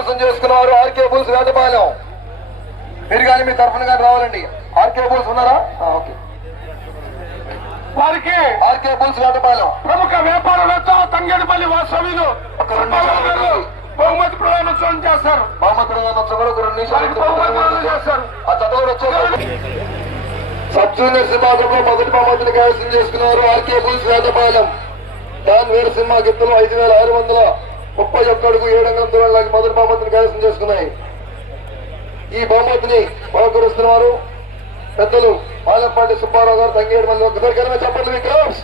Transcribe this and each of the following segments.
కైవసం చేసుకున్నారు RK bulls Vetapalem మీరు కానీ మీ తరఫున కానీ రావాలండి. ఆర్కే బుల్స్ ఉన్నారా? ఓకే. వారికి ఆర్కే బుల్స్ వేటపాలెం ప్రముఖ వ్యాపారవేత్త తంగేడిపల్లి వాసవిలు బహుమతి ప్రదానోత్సవం చేస్తారు. బహుమతి ప్రదానోత్సవం కూడా ఒక రెండు నిమిషాలు చేస్తారు. ఆ చదవడు వచ్చేసారు సబ్ జూనియర్ విభాగంలో మొదటి బహుమతిని కైవసం చేసుకున్నారు RK bulls Vetapalem don Veerasimha గిత్తలు ఐదు వేల ఆరు వందల ముప్పై ఒక్క అడుగు ఏడు వందల దూరంలోకి మొదటి బహుమతిని కైవసం చేసుకున్నాయి. ఈ బహుమతిని బహుకరిస్తున్నారు పెద్దలు పాలెంపాటి సుబ్బారావు గారు తంగేడు మళ్ళీ ఒక్కసారి కనుక చెప్పండి విక్రమ్స్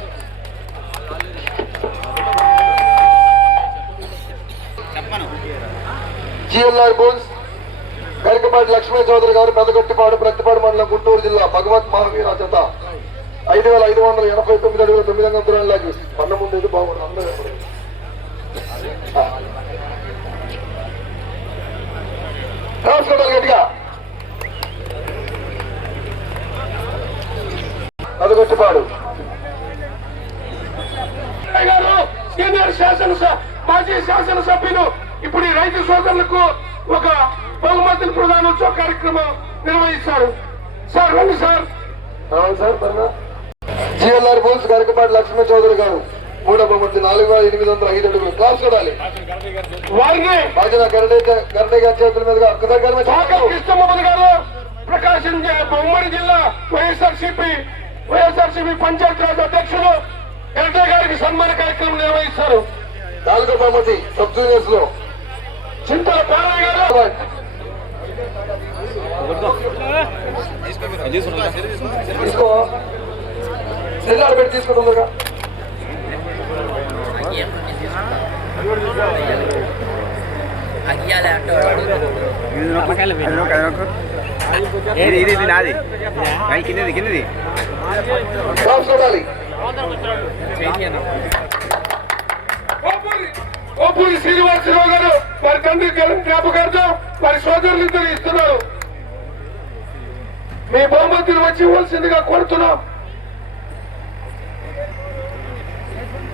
జిఎల్ఆర్ బోన్స్ గరికపాటి లక్ష్మీ చౌదరి గారు పెదగొట్టిపాడు ప్రతిపాడు మండలం గుంటూరు జిల్లా భగవత్ మహావీర చేత ఐదు వేల ఐదు వందల ఎనభై తొమ్మిది అడుగుల తొమ్మిది వందల దూరం లాగి పన్న ముందు బాగుంది. అందరూ గారు సీనియర్ శాసనసభ మాజీ శాసనసభ్యులు ఇప్పుడు ఈ రైతు సోదరులకు ఒక బహుమతుల ప్రదానోత్సవ కార్యక్రమం నిర్వహిస్తారు. సార్ రండి సార్. అవును సార్ త్వరగా జిఎల్ఆర్ బుల్స్ గరికపాటి లక్ష్మీ చౌదరి గారు. మూడో బహుమతి నాలుగు వేల ఎనిమిది వందల ఐదు అడుగులు. క్లాస్ చూడాలి. వారిని బాధ్యత గరడే గరడే గారి చేతుల మీదుగా మీద గారు. ప్రకాశం జిల్లా ఉమ్మడి జిల్లా వైఎస్ఆర్సీపీ వైఎస్ఆర్సీపీ పంచాయత్ రాజ్ అధ్యక్షులు ఎల్టే గారికి సన్మాన కార్యక్రమం నిర్వహిస్తారు. నాలుగో బహుమతి సబ్ జూనియర్స్లో చింతల పాలయ్య గారు. తీసుకో. సెల్లాడు పెట్టి తీసుకో తొందరగా. అయ్యాలి అంటూ ఇది ఇది ఇది నాది. కిందది కిందది. చూడాలి ఓపూరి ఓపూరి శ్రీనివాసరావు గారు వారి తండ్రి జ్ఞాపకార్థం వారి సోదరులు ఇద్దరు ఇస్తున్నారు. మీ బహుమతులు వచ్చి ఇవ్వాల్సిందిగా కోరుతున్నాం.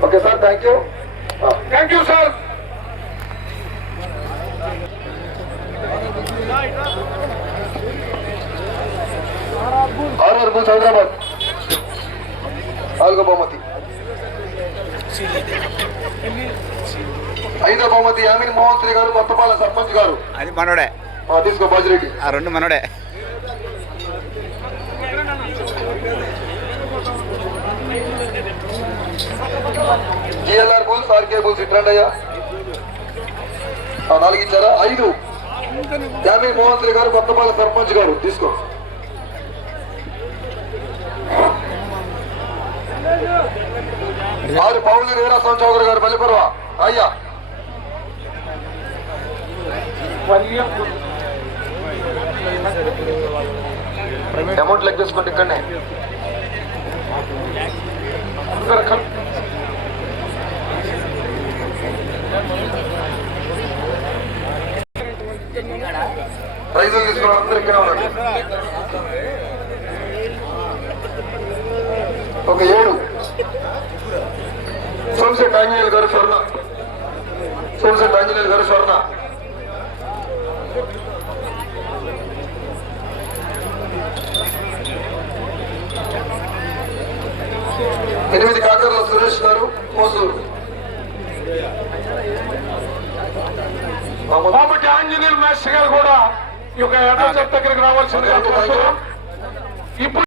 Okay sir thank you thank you sir bulls Hyderabad. నాలుగో బహుమతి. ఐదో బహుమతి యామిని మోహన్ శ్రీ గారు కొత్తపాలెం సర్పంచ్ గారు. అది మనోడే. తీసుకో బాజిరెడ్డి. ఆ రెండు మనోడే. జిఎల్ఆర్ బుల్స్ ఆర్కే బుల్స్ ఇట్రండి అయ్యా నాలుగు ఇచ్చారా? ఐదు. యామిని మోహన్ శ్రీ గారు కొత్తపాలెం సర్పంచ్ గారు తీసుకో. ఆరు పౌలు వీరాసం చౌదరి గారు మల్లిపర్వ అయ్యా. అమౌంట్ లెక్క తీసుకోండి ఇక్కడనే. ప్రైజులు తీసుకున్న అందరూ ఇక్కడే ఉన్నారు. ఒక ఏడు. ఆంజనేయులు గారు స్వర్ణ. సోమశెట్టి ఆంజనేయులు గారు స్వర్ణ. ఎనిమిది కాకర్ల సురేష్ గారు మోసూరు కాబట్టి ఆంజనేయులు మాస్టర్ గారు కూడా ఈ యొక్క చెత్త దగ్గరికి కోరుతున్నాం. ఇప్పుడు